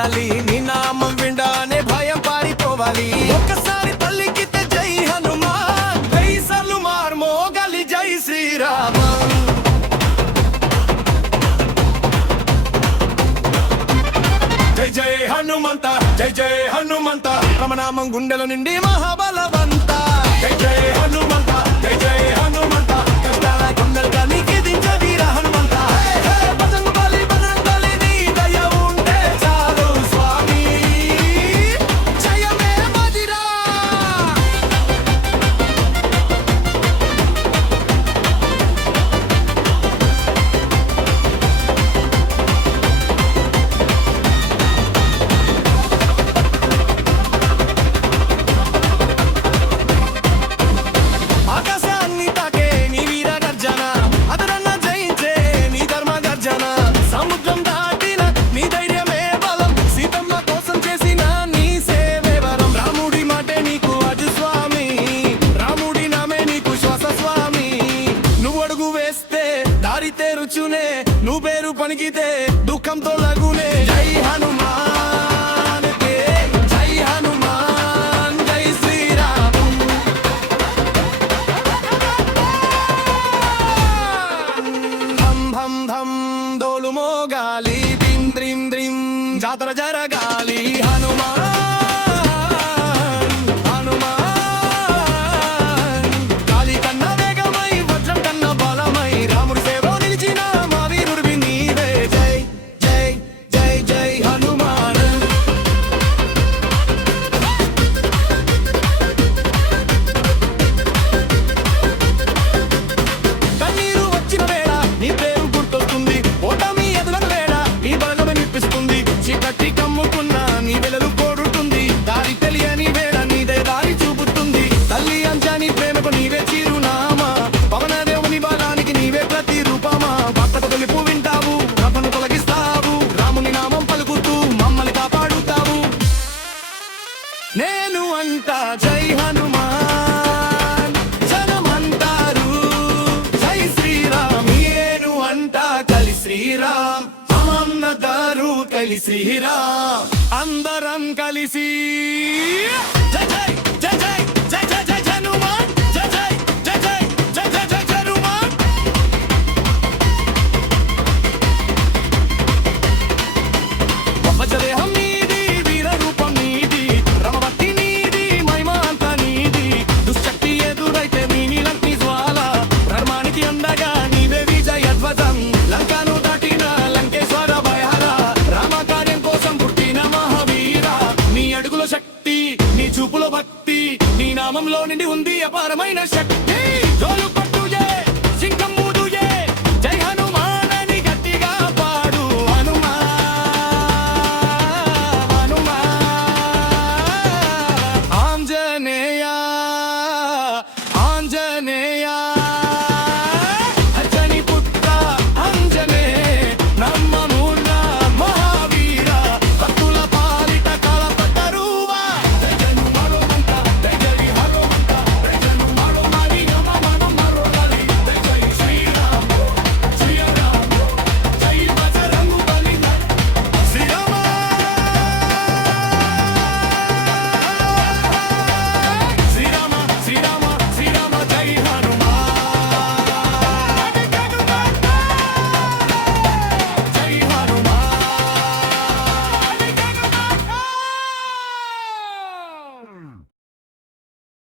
వెళ్ళాలి, నీ నామం విండానే భయం పారిపోవాలి. ఒక్కసారి పల్లికితే జై హనుమాన్, పైసలు మార్మోగలి జై శ్రీరామ. జై జై హనుమంత, జై జై హనుమంత, రమనామం గుండెల నిండి మహాబలవంత. జై జై హనుమంత, జై జై హనుమంత, కష్టాల గుండెలు కనికి దించ వీర హనుమంత. బజరంగ బలి, బజరంగ బలి, నీ దయ ఉంటే చాలు స్వామి, జయమే మదిరా. ఆకాశాన్ని తాకే నీ వీర గర్జన, అదరన్న జయించే నీ ధర్మ గర్జన. సముద్రం దాటిన నీ ధైర్యమే బలం, సీతమ్మ కోసం చేసిన నీ సేవే వరం. రాముడి మాటే నీకు అజు స్వామి, రాముడి నామే నీకు శ్వాస స్వామి. నువ్వు అడుగు వేస్తే దారి తెరుచునే, నువ్వు పేరు పనికితే దుఃఖంతో లగునే. జై హనుమాన్ కే జై హనుమాన్, జై శ్రీరామ్. ధం ధం ధం డోలు మోగాలి, దిం ద్రిం ద్రిం జాతర జరగాలి. హనుమాన్ హనుమాన్, కాలి కన్నా వేగమై, వజ్రం కన్నా బలమై, రాముడి సేవలో నిలిచిన మా వీరుడివి నీవే. జై జై జై జై హనుమాన్. కన్నీరు వచ్చిన వేళ నీ పేరు గుర్తొస్తుంది, ఓటమి ఎదురన వేళ నీ బలగమే నిప్పిస్తుంది. చీకటి కమ్ముకున్న నీ వెలుగు కోరుతుంది, దారి తెలియని వేళ నీదే దారి చూపుతుంది. తల్లి అంజని ప్రేమకు నీవే చిరునామా, పవన దేవుని బలానికి నీవే ప్రతి రూపమా. భక్తకు తొలిపు వింటావు, రపను తొలగిస్తావు, రాముని నామం పలుకుతూ మమ్మల్ని కాపాడుతావు. నేను అంటా జై హనుమాన్, జనమంటారు జై శ్రీరామ్. నేను అంటా కలి శ్రీరామ్, అమన్నదారు కలి శ్రీరామ్, అందరం కలిసి జై జై జై జై జై జై జై హనుమాన్, జై జై జై జై జై జై జై హనుమాన్. వజ్రదేహం నీది, వీర రూపం నీది, రమవతి నీది, మహిమ అంతా నీది. దుశ్శక్తి ఎదురైతే నీ నీలంటి జ్వాల, ధర్మానికి అందగా నీవే విజయధ్వజం. లంకను దాటిన లంకేశ్వర భయాల, రామకార్యం కోసం పుట్టిన మహావీర. నీ అడుగులో శక్తి, నీ చూపులో భక్తి, నీ నామంలో నిండి ఉంది అపారమైన శక్తి.